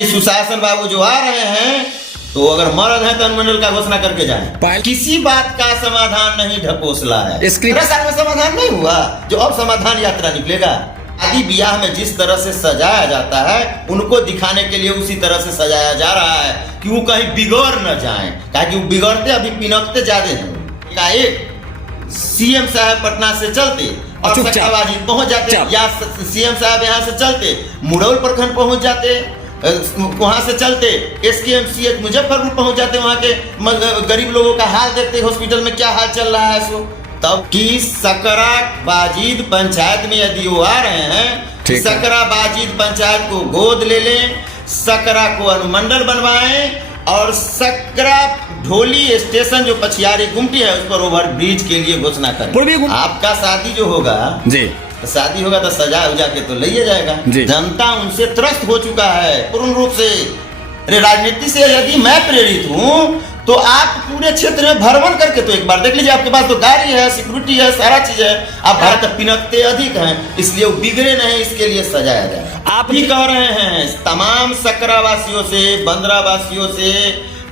सुशासन बाबू जो आ रहे हैं तो अगर मर्द है तो अनुमंडल का घोषणा करके जाए। किसी बात का समाधान नहीं ढकोसला है। 13 साल में समाधान नहीं हुआ, जो अब समाधान यात्रा निकलेगा। शादी ब्याह में जिस तरह से सजाया जाता है उनको दिखाने के लिए उसी तरह से सजाया जा रहा है कि वो कहीं बिगड़ न जाए, ताकि वो बिगड़ते अभी पिनकते ज्यादा हैं। एक सीएम साहब पटना से चलते और सकराबाजी पहुंच जाते, या सीएम साहब यहाँ से चलते मुरौल प्रखंड पहुंच जाते, वहां से चलते SKMCH मुजफ्फरपुर पहुंच जाते, वहां के गरीब लोगों का हाल देखते हॉस्पिटल में क्या हाल चल रहा है। सो तब की सकरा बाजिद पंचायत में यदि वो आ रहे हैं, सकरा बाजिद पंचायत को गोद ले लें, सकरा को अनुमंडल बनवाएं और सकरा ढोली स्टेशन जो पछियारी गुमटी है उस पर ओवर ब्रिज के लिए घोषणा करें। आपका शादी जो होगा जी, तो शादी होगा तो सजा उजा के तो ले जाएगा। जनता उनसे त्रस्त हो चुका है पूर्ण रूप से। अरे राजनीति से यदि मैं प्रेरित हूँ तो आप पूरे क्षेत्र में भ्रमण करके तो एक बार देख लीजिए। आपके पास तो गाड़ी है, सिक्योरिटी है, सारा चीज है। आप भारत पिनकते अधिक हैं, इसलिए वो बिगड़े नहीं, इसके लिए सजाया जाए। आप ही कह रहे हैं तमाम सकरा वासियों से, बंदरा वासियों से,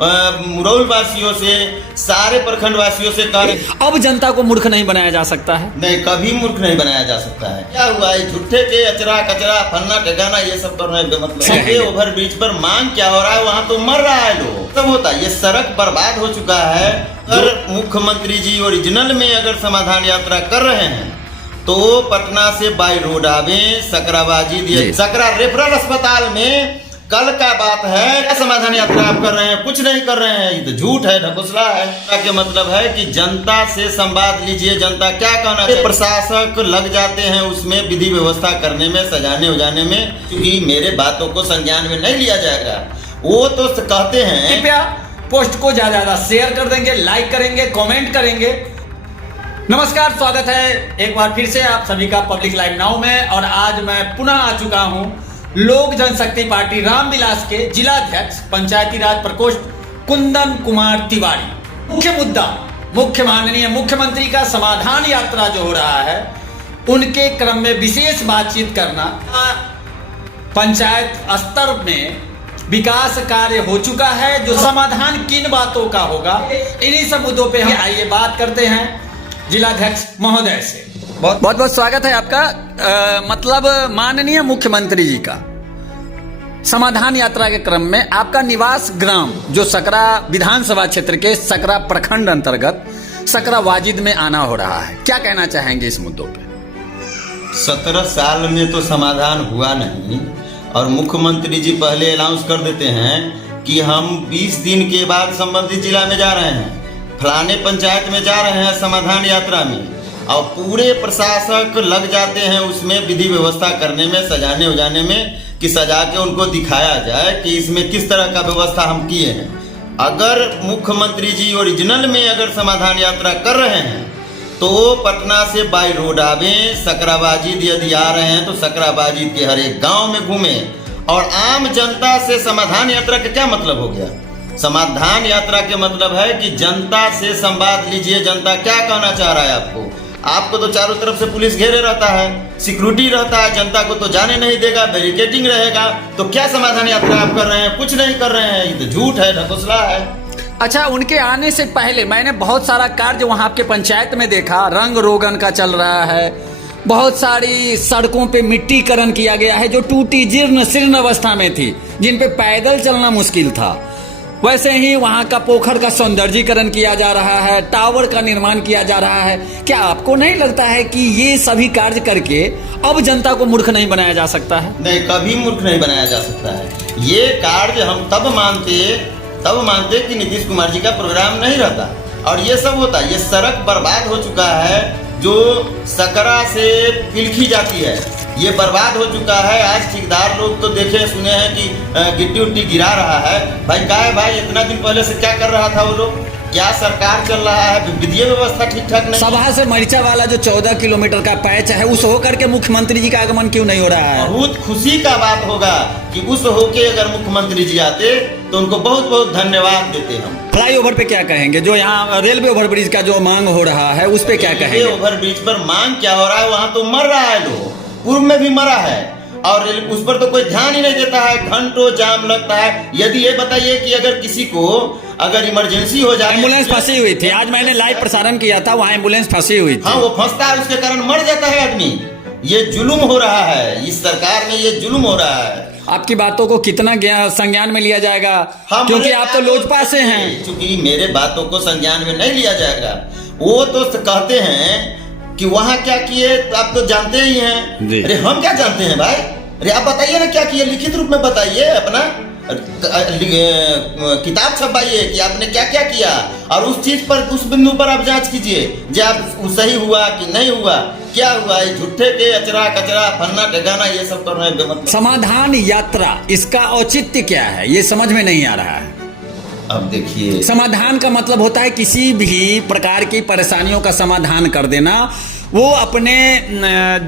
मुरौल वासियों से, सारे प्रखंड वासियों से कह रहे अब जनता को मूर्ख नहीं बनाया जा सकता है। नहीं, कभी मूर्ख नहीं बनाया जा सकता है। क्या हुआ है झूठे के अचरा कचरा फन्ना ठिकाना ये सब कर रहे हैं मतलब। ओवर ब्रिज पर मांग क्या हो रहा है, वहाँ तो मर रहा है लोग। सब होता है, ये सड़क बर्बाद हो चुका है। अगर मुख्यमंत्री जी ओरिजिनल में अगर समाधान यात्रा कर रहे हैं तो पटना से बाई रोड आवे, सकराबाजी दिए, सकरा रेफरल अस्पताल में कल का बात है। क्या समाधान यात्रा आप कर रहे हैं? कुछ नहीं कर रहे हैं, ये तो झूठ है, ढकोसला है। क्या मतलब है कि जनता से संवाद लीजिए, जनता क्या कहना चाहिए। प्रशासक लग जाते हैं उसमें विधि व्यवस्था करने में, सजाने उजाने में, क्योंकि मेरे बातों को संज्ञान में नहीं लिया जाएगा। वो तो कहते हैं। कृपया पोस्ट को ज्यादा शेयर कर देंगे, लाइक करेंगे, कमेंट करेंगे। नमस्कार, स्वागत है एक बार फिर से आप सभी का पब्लिक लाइव नाउ में। और आज मैं पुनः आ चुका हूं लोक जनशक्ति पार्टी रामविलास के जिलाध्यक्ष पंचायती राज प्रकोष्ठ कुंदन कुमार तिवारी। मुख्य मुद्दा माननीय मुख्यमंत्री का समाधान यात्रा जो हो रहा है उनके क्रम में विशेष बातचीत करना। पंचायत स्तर में विकास कार्य हो चुका है, जो समाधान किन बातों का होगा इन्हीं सब मुद्दों पे हम आइए बात करते हैं जिलाध्यक्ष महोदय से। बहुत बहुत स्वागत है आपका। मतलब माननीय मुख्यमंत्री जी का समाधान यात्रा के क्रम में आपका निवास ग्राम जो सकरा विधानसभा क्षेत्र के सकरा प्रखंड अंतर्गत सकरा वाजिद में आना हो रहा है, क्या कहना चाहेंगे इस मुद्दों पे? 17 साल में तो समाधान हुआ नहीं और मुख्यमंत्री जी पहले अनाउंस कर देते हैं कि हम 20 दिन के बाद संबंधित जिला में जा रहे हैं, फलाने पंचायत में जा रहे हैं समाधान यात्रा में, और पूरे प्रशासक लग जाते हैं उसमें विधि व्यवस्था करने में, सजाने उजाने में, कि सजा के उनको दिखाया जाए कि इसमें किस तरह का व्यवस्था हम किए हैं। अगर मुख्यमंत्री जी ओरिजिनल में अगर समाधान यात्रा कर रहे हैं तो पटना से बाई रोड आवे, सकराबाजी यदि आ रहे हैं तो सकराबाजी के हर एक गांव में घूमे और आम जनता से समाधान यात्रा का क्या मतलब हो गया? समाधान यात्रा के मतलब है कि जनता से संवाद लीजिए, जनता क्या कहना चाह रहा है आपको। आपको तो चारों तरफ से पुलिस घेरे रहता है, सिक्योरिटी रहता है, जनता को तो जाने नहीं देगा, बैरिकेडिंग रहेगा, तो क्या समाधान यात्रा आप कर रहे हैं? कुछ नहीं कर रहे हैं, ये तो झूठ है, ढकोसला है। अच्छा, उनके आने से पहले मैंने बहुत सारा कार्य वहाँ आपके पंचायत में देखा, रंग रोगन का चल रहा है, बहुत सारी सड़कों पे मिट्टीकरण किया गया है जो टूटी जीर्ण शीर्ण अवस्था में थी, जिन पे पैदल चलना मुश्किल था। वैसे ही वहाँ का पोखर का सौंदर्यीकरण किया जा रहा है, टावर का निर्माण किया जा रहा है। क्या आपको नहीं लगता है कि ये सभी कार्य करके अब जनता को मूर्ख नहीं बनाया जा सकता है? नहीं, कभी मूर्ख नहीं बनाया जा सकता है। ये कार्य हम तब मानते कि नीतीश कुमार जी का प्रोग्राम नहीं रहता और ये सब होता। ये सड़क बर्बाद हो चुका है, जो सकरा से पिलखी जाती है, ये बर्बाद हो चुका है। आज ठेकेदार लोग तो देखे सुने हैं कि गिट्टी उट्टी गिरा रहा है। भाई क्या है भाई, इतना दिन पहले से क्या कर रहा था वो लोग? क्या सरकार चल रहा है? वित्तीय व्यवस्था ठीक ठाक नहीं। सभा से मरीचा वाला जो 14 किलोमीटर का पैच है उस होकर के मुख्यमंत्री जी का आगमन क्यों नहीं हो रहा है? बहुत खुशी का बात होगा कि उस होके अगर मुख्यमंत्री जी आते तो उनको बहुत बहुत धन्यवाद देते हम। फ्लाईओवर पे क्या कहेंगे? जो यहाँ रेलवे ओवरब्रिज का जो मांग हो रहा है उस पे क्या कहेंगे? ओवरब्रिज पर मांग क्या हो रहा है? वहाँ तो मर रहा है लोग, पूर्व में भी मरा है और उस पर तो कोई ध्यान ही नहीं देता है, घंटों जाम लगता है। यदि ये बताइए कि अगर किसी को अगर इमरजेंसी हो जाए, एम्बुलेंस फंसी हुई थी, आज मैंने लाइव प्रसारण किया था, वहाँ एम्बुलेंस फंसी हुई थी। हाँ, वो फंसता है, उसके कारण मर जाता है आदमी। ये जुल्म हो रहा है, इस सरकार में ये जुल्म हो रहा है। आपकी बातों को कितना संज्ञान में लिया जाएगा, क्योंकि आप तो लोजपा से हैं। क्योंकि मेरे बातों को संज्ञान में नहीं लिया जाएगा। वो तो कहते हैं कि वहाँ क्या किए, आप तो जानते ही हैं। अरे हम क्या जानते हैं भाई? अरे आप बताइए ना क्या किए, लिखित रूप में बताइए, अपना किताब छपवाइए कि आपने क्या क्या किया, और उस चीज पर, उस बिंदु पर आप जांच कीजिए जो आप सही हुआ कि नहीं हुआ, क्या हुआ। ये झूठे के अचरा कचरा फन्ना ठिकाना ये सब कर रहे हैं। समाधान यात्रा, इसका औचित्य क्या है, ये समझ में नहीं आ रहा है। अब देखिए, समाधान का मतलब होता है किसी भी प्रकार की परेशानियों का समाधान कर देना। वो अपने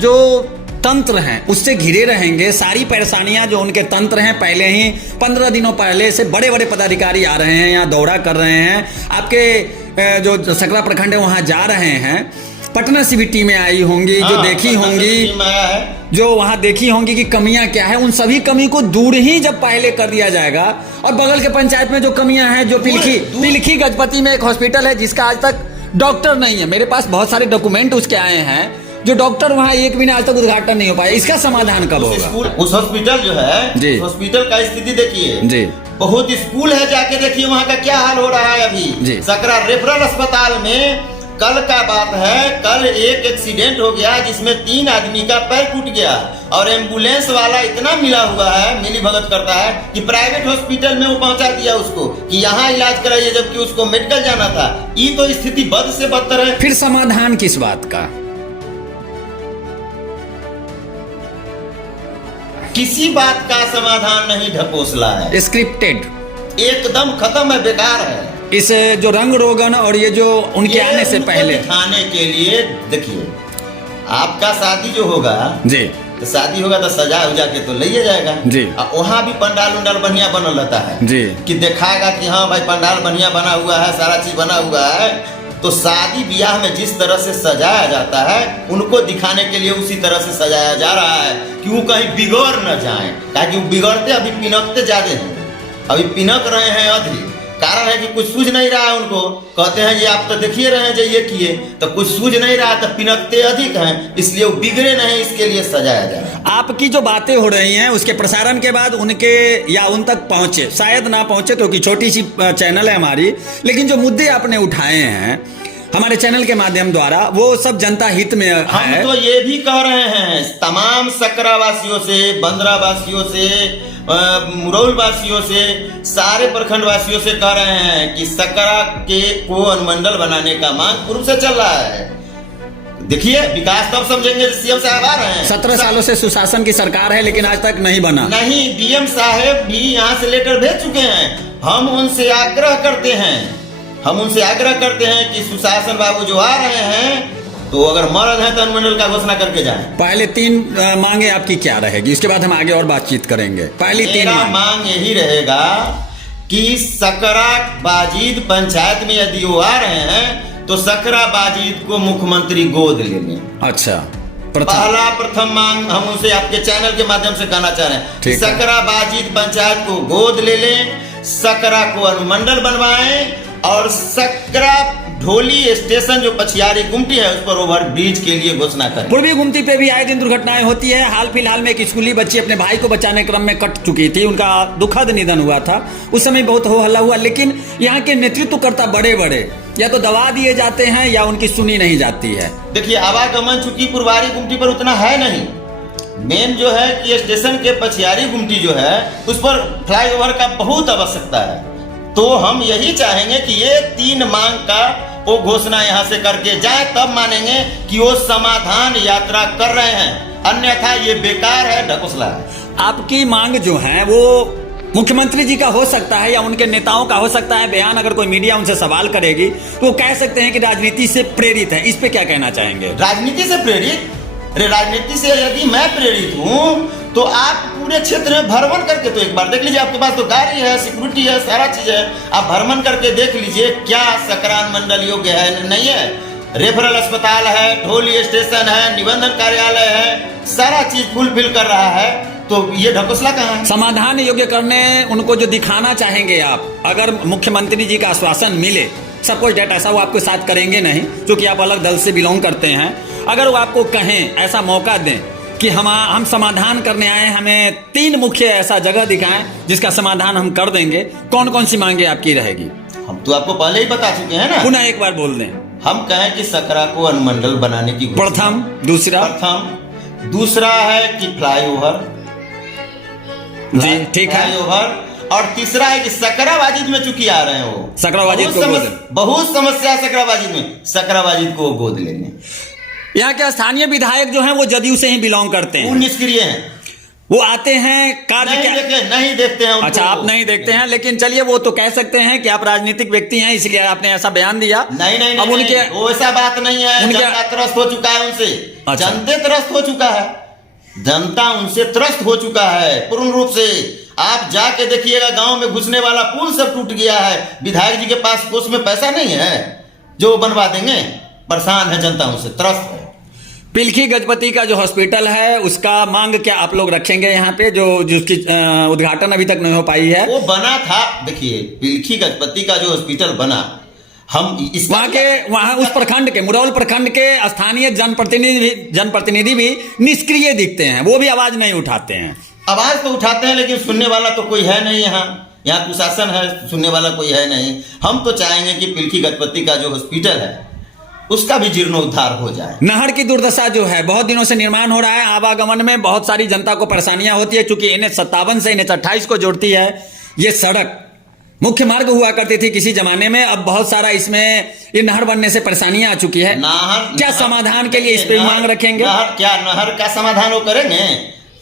जो तंत्र हैं उससे घिरे रहेंगे। सारी परेशानियां जो उनके तंत्र हैं, पहले ही 15 दिनों पहले से बड़े बड़े पदाधिकारी आ रहे हैं, यहाँ दौरा कर रहे हैं। आपके जो सकरा प्रखंड है वहां जा रहे हैं। पटना से भी टीमें आई होंगी, जो देखी होंगी, जो वहां देखी होंगी कि कमियां क्या है। उन सभी कमी को दूर ही जब पहले कर दिया जाएगा, और बगल के पंचायत में जो कमियां हैं, जो पिलखी गजपति में एक हॉस्पिटल है जिसका आज तक डॉक्टर नहीं है, मेरे पास बहुत सारे डॉक्यूमेंट उसके आए हैं, जो डॉक्टर वहाँ एक भी आज तक उद्घाटन नहीं हो पाया। इसका समाधान कब होगा? उस हॉस्पिटल जो है, हॉस्पिटल का स्थिति देखिए जी, बहुत स्कूल है, जाके देखिए वहाँ का क्या हाल हो रहा है अभी। सकरा रेफरल अस्पताल में कल का बात है, कल एक एक्सीडेंट हो गया जिसमें 3 आदमी का पैर टूट गया, और एम्बुलेंस वाला इतना मिला हुआ है, मिली भगत करता है कि प्राइवेट हॉस्पिटल में वो पहुंचा दिया उसको कि यहाँ इलाज कराइए, जबकि उसको मेडिकल जाना था। ये तो स्थिति बद से बदतर है। फिर समाधान किस बात का? किसी बात का समाधान नहीं, ढकोसला है, स्क्रिप्टेड, एकदम खत्म है, बेकार है। इस जो रंग रोगन और ये जो उनके आने से पहले दिखाने के लिए, देखिए आपका शादी जो होगा जी, तो शादी होगा तो सजा उजा के तो ले जाएगा जी, वहाँ भी पंडाल उंडाल बढ़िया बनल रहता है जी, कि दिखाएगा कि हाँ भाई पंडाल बढ़िया बना हुआ है, सारा चीज बना हुआ है। तो शादी ब्याह में जिस तरह से सजाया जाता है, उनको दिखाने के लिए उसी तरह से सजाया जा रहा है कि वो कहीं बिगड़ न जाए, ताकि वो बिगड़ते अभी पिनकते ज्यादा हैं, अभी पिनक रहे हैं अधिक। कारण है कि कुछ सूझ नहीं रहा है उनको। कहते हैं ये आप तो देखिए रहे हैं जो ये किए, तो कुछ सूझ नहीं रहा, तो पिनकते अधिक हैं, इसलिए वो बिगड़े नहीं, इसके लिए सजाया जा रहा है। आपकी जो बातें हो रही हैं उसके प्रसारण के बाद उनके या उन तक पहुंचे, शायद ना पहुंचे क्योंकि छोटी सी चैनल है हमारी, लेकिन जो मुद्दे आपने उठाए हैं हमारे चैनल के माध्यम द्वारा, वो सब जनता हित में है। हम तो ये भी कह रहे हैं तमाम सकरा वासियों से, बंदरा वासियों से, मुरौल वासियों से, सारे प्रखंड वासियों से कह रहे हैं कि सकरा के को अनुमंडल बनाने का मांग पूर्व से चल रहा है। देखिए विकास तब समझेंगे, सीएम साहब आ रहे हैं। 17 सालों से सुशासन की सरकार है, लेकिन आज तक नहीं बना। नहीं, डीएम साहब भी यहाँ से लेटर भेज चुके हैं। हम उनसे आग्रह करते हैं कि सुशासन बाबू जो आ रहे हैं, तो अगर मर्द है तो अनुमंडल का घोषणा करके जाएं। पहले 3 मांगे आपकी क्या रहेगी, इसके बाद हम आगे और बातचीत करेंगे। पहली 3 मांग यही रहेगा कि सकरा बाजिद पंचायत में यदि वो आ रहे हैं तो सकरा बाजिद को मुख्यमंत्री गोद ले लें। अच्छा, प्रथम मांग हम उनसे आपके चैनल के माध्यम से कहना चाह रहे हैं, सकरा बाजिद पंचायत को गोद ले लें, सकरा को अनुमंडल बनवाएं, और सकरा ढोली स्टेशन जो पछियारी गुमटी है उस पर ओवर ब्रिज के लिए घोषणा करें। पूर्वी गुमटी पे भी आए दिन दुर्घटनाएं होती है। हाल फिलहाल में एक स्कूली बच्ची अपने भाई को बचाने क्रम में कट चुकी थी, उनका दुखद निधन हुआ था। उस समय बहुत हो हल्ला हुआ, लेकिन यहाँ के नेतृत्वकर्ता बड़े बड़े या तो दबा दिए जाते हैं या उनकी सुनी नहीं जाती है। देखिए आवागमन चूंकि पुरवारी गुमटी पर उतना है नहीं, मेन जो है कि स्टेशन के पछियारी गुमटी जो है उस पर फ्लाईओवर का बहुत आवश्यकता है। तो हम यही चाहेंगे कि ये 3 मांग का वो घोषणा यहाँ से करके जाए, तब मानेंगे कि वो समाधान यात्रा कर रहे हैं, अन्यथा ये बेकार है, ढकोसला है। आपकी मांग जो है वो मुख्यमंत्री जी का हो सकता है या उनके नेताओं का हो सकता है। बयान अगर कोई मीडिया उनसे सवाल करेगी तो वो कह सकते हैं कि राजनीति से प्रेरित है। इस पे क्या कहना चाहेंगे? राजनीति से प्रेरित? अरे राजनीति से यदि मैं प्रेरित हूँ तो आप पूरे क्षेत्र में भ्रमण करके तो एक बार देख लीजिए, आपके पास तो गाड़ी है, सिक्योरिटी है, सारा चीज है, आप भ्रमण करके देख लीजिए क्या सकरा मंडल योग्य है नहीं है। रेफरल अस्पताल है, ढोली स्टेशन है, निबंधन कार्यालय है, सारा चीज फुलफिल कर रहा है, तो ये ढकोसला कहाँ है? समाधान योग्य करने उनको जो दिखाना चाहेंगे आप, अगर मुख्यमंत्री जी का आश्वासन मिले, सब कुछ डेट ऐसा वो आपके साथ करेंगे नहीं क्योंकि आप अलग दल से बिलोंग करते हैं, अगर वो आपको कहें, ऐसा मौका दें कि हम समाधान करने आए, हमें 3 मुख्य ऐसा जगह दिखाएं जिसका समाधान हम कर देंगे, कौन कौन सी मांगे आपकी रहेगी? हम तो आपको पहले ही बता चुके हैं ना। पुनः एक बार बोल दें। हम कहें कि सकरा को अनुमंडल बनाने की प्रथम, दूसरा है कि फ्लाईओवर जी, ठीक है, फ्लाईओवर, और तीसरा है कि सकरा वाजिद में चूंकि आ रहे हैं वो, सकरा वाजिद को बहुत समस्या है सकरा वाजिद में, सकरा वाजिद को गोद लेंगे। यहाँ के स्थानीय विधायक जो हैं वो जदयू से ही बिलोंग करते हैं, वो निष्क्रिय हैं, वो आते हैं कार्य नहीं देखते हैं उनको। अच्छा, आप नहीं देखते हैं, लेकिन चलिए वो तो कह सकते हैं कि आप राजनीतिक व्यक्ति हैं इसलिए आपने ऐसा बयान दिया। नहीं, अब उनके वैसा बात नहीं है, जनता त्रस्त हो चुका है उनसे। अच्छा। जनता त्रस्त हो चुका है, जनता उनसे त्रस्त हो चुका है पूर्ण रूप से। आप जाके देखिएगा, गांव में घुसने वाला पुल सब टूट गया है, विधायक जी के पास कोष में पैसा नहीं है जो बनवा देंगे। परेशान है जनता, उनसे त्रस्त है। पिलखी गजपति का जो हॉस्पिटल है उसका मांग क्या आप लोग रखेंगे यहाँ पे, जो जिसकी उद्घाटन अभी तक नहीं हो पाई है? वो बना था, देखिए पिलखी गजपति का जो हॉस्पिटल बना, हम इस वहाँ उस प्रखंड के, मुरौल प्रखंड के स्थानीय जनप्रतिनिधि भी निष्क्रिय दिखते हैं, वो भी आवाज नहीं उठाते हैं। आवाज तो उठाते हैं लेकिन सुनने वाला तो कोई है नहीं। यहाँ कुशासन है, सुनने वाला कोई है नहीं। हम तो चाहेंगे कि पिलखी गजपति का जो हॉस्पिटल है उसका भी जीर्णोद्धार हो जाए। नहर की दुर्दशा जो है, बहुत दिनों से निर्माण हो रहा है, आवागमन में बहुत सारी जनता को परेशानियां होती है, क्योंकि NH57 से NH28 को जोड़ती है ये सड़क। मुख्य मार्ग हुआ करती थी किसी जमाने में, अब बहुत सारा इसमें ये नहर बनने से परेशानियां आ चुकी है। क्या समाधान के लिए इस पर मांग रखेंगे? नहर का समाधान वो करेंगे?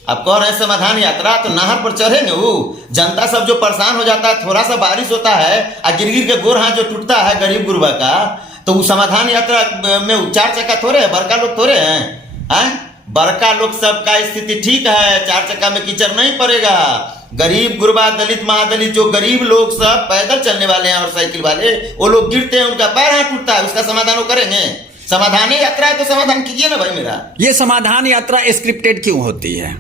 आप कह रहे हैं समाधान यात्रा, तो नहर पर चढ़ेंगे वो। जनता सब जो परेशान हो जाता है, थोड़ा सा बारिश होता है और गिर के गोर हाथ जो टूटता है गरीब गुरबा का, तो वो समाधान यात्रा में 4 चक्का थोड़े है, बड़का लोग थोड़े हैं। बड़का लोग सबका स्थिति ठीक है, 4 चक्का में कीचड़ नहीं पड़ेगा। गरीब गुरबा, दलित महादलित, जो गरीब लोग सब पैदल चलने वाले हैं और साइकिल वाले, वो लोग गिरते हैं, उनका पैर हाथ टूटता है, उसका समाधान वो करेंगे? समाधान यात्रा है तो समाधान कीजिए ना भाई मेरा। ये समाधान यात्रा स्क्रिप्टेड क्यों होती है?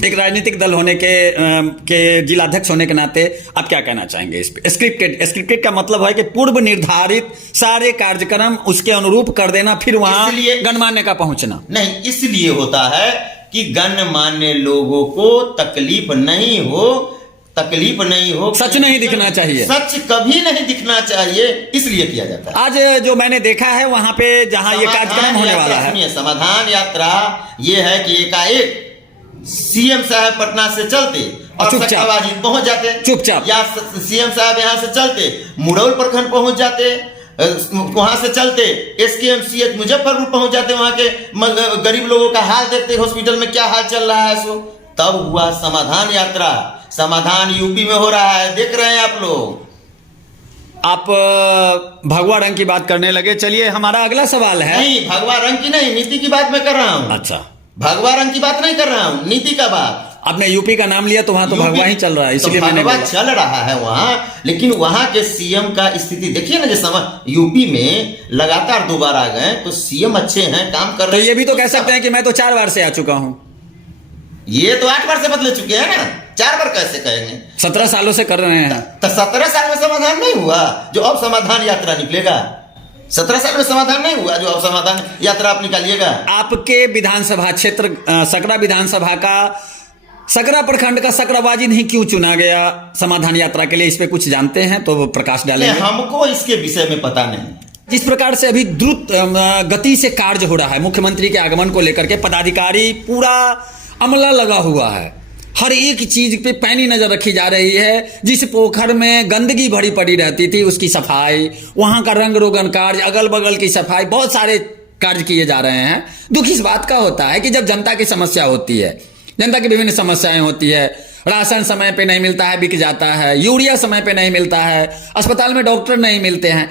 एक राजनीतिक दल होने के जिलाध्यक्ष होने के नाते आप क्या कहना चाहेंगे इस पे? स्क्रिप्टेड का मतलब है कि पूर्व निर्धारित सारे कार्यक्रम उसके अनुरूप कर देना, फिर वहां गणमान्य का पहुंचना नहीं। इसलिए होता है कि गणमान्य लोगों को तकलीफ नहीं हो, सच नहीं दिखना चाहिए, सच कभी नहीं दिखना चाहिए, इसलिए किया जाता है। आज जो मैंने देखा है वहां पे जहां ये कार्यक्रम होने वाला है, समाधान यात्रा ये है कि एकाएक सीएम साहब पटना से चलते और सकराबाजी पहुंच जाते चुपचाप, या सीएम साहब यहाँ से चलते मुरौल प्रखंड पहुंच जाते, वहां से चलते SKMCH मुजफ्फरपुर पहुंच जाते, वहां के गरीब लोगों का हाल देखते, हॉस्पिटल में क्या हाल चल रहा है, सो तब हुआ समाधान यात्रा। समाधान यूपी में हो रहा है, देख रहे हैं आप लोग। आप भगवा रंग की बात करने लगे, चलिए हमारा अगला सवाल है। नहीं, भगवा रंग की नहीं, नीति की बात मैं कर रहा हूँ। अच्छा, भगवा रंग की बात नहीं कर रहा हूँ, नीति का बात। आपने यूपी का नाम लिया तो वहां तो भगवा ही चल रहा है, इसलिए मैंने भगवा चल रहा है वहां, लेकिन वहां के सीएम का स्थिति देखिए ना। जैसे यूपी में लगातार 2 बार आ गए तो सीएम अच्छे हैं, काम कर रहे हैं। तो ये भी तो कह सकते हैं कि मैं तो 4 बार से आ चुका हूं। ये तो 8 बार से बदले चुके हैं ना, 4 बार कैसे कहेंगे? 17 सालों से कर रहे हैं। तो 17 साल में समाधान नहीं हुआ जो अब समाधान यात्रा निकलेगा? 17 साल में समाधान नहीं हुआ जो अब समाधान यात्रा आप निकालिएगा? आपके विधानसभा क्षेत्र सकरा विधानसभा का सकरा प्रखंड का सकराबाजी नहीं क्यों चुना गया समाधान यात्रा के लिए? इस पे कुछ जानते हैं तो प्रकाश डालेंगे। हमको इसके विषय में पता नहीं। जिस प्रकार से अभी द्रुत गति से कार्य हो रहा है मुख्यमंत्री के आगमन को लेकर के, पदाधिकारी पूरा अमला लगा हुआ है, हर एक चीज पे पैनी नजर रखी जा रही है। जिस पोखर में गंदगी भरी पड़ी रहती थी उसकी सफाई, वहां का रंग रोगन कार्य, अगल बगल की सफाई, बहुत सारे कार्य किए जा रहे हैं। दुख इस बात का होता है कि जब जनता की समस्या होती है, जनता की विभिन्न समस्याएं होती है, राशन समय पे नहीं मिलता है, बिक जाता है, यूरिया समय पे नहीं मिलता है, अस्पताल में डॉक्टर नहीं मिलते हैं,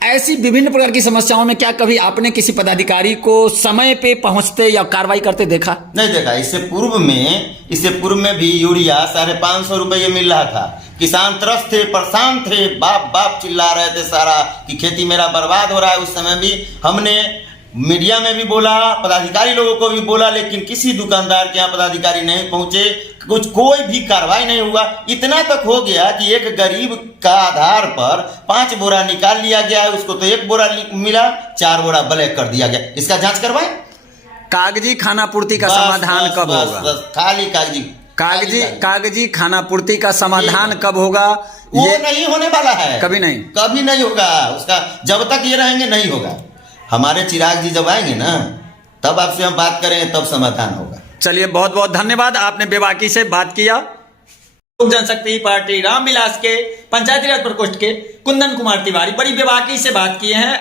ऐसी विभिन्न प्रकार की समस्याओं में क्या कभी आपने किसी पदाधिकारी को समय पे पहुंचते या कार्रवाई करते देखा? नहीं देखा। इससे पूर्व में भी यूरिया 550 रुपये मिल रहा था। किसान त्रस्त थे, परेशान थे, बाप बाप चिल्ला रहे थे सारा कि खेती मेरा बर्बाद हो रहा है। उस समय भी हमने मीडिया में भी बोला, पदाधिकारी लोगों को भी बोला, लेकिन किसी दुकानदार के यहाँ पदाधिकारी नहीं पहुंचे, कोई भी कार्रवाई नहीं हुआ। इतना तक हो गया कि एक गरीब का आधार पर 5 बोरा निकाल लिया गया है, उसको तो 1 बोरा मिला, 4 बोरा ब्लैक कर दिया गया। इसका जांच करवाएं। कागजी खानापूर्ति का समाधान कब होगा? खाली कागजी खानापूर्ति का समाधान कब होगा? वो नहीं होने वाला है, कभी नहीं होगा उसका। जब तक ये रहेंगे नहीं होगा। हमारे चिराग जी जब आएंगे ना, तब आपसे हम बात करेंगे, तब समाधान होगा। चलिए, बहुत बहुत धन्यवाद, आपने बेबाकी से बात किया। लोक जनशक्ति पार्टी रामविलास के पंचायती राज प्रकोष्ठ के कुंदन कुमार तिवारी बड़ी बेबाकी से बात किए हैं।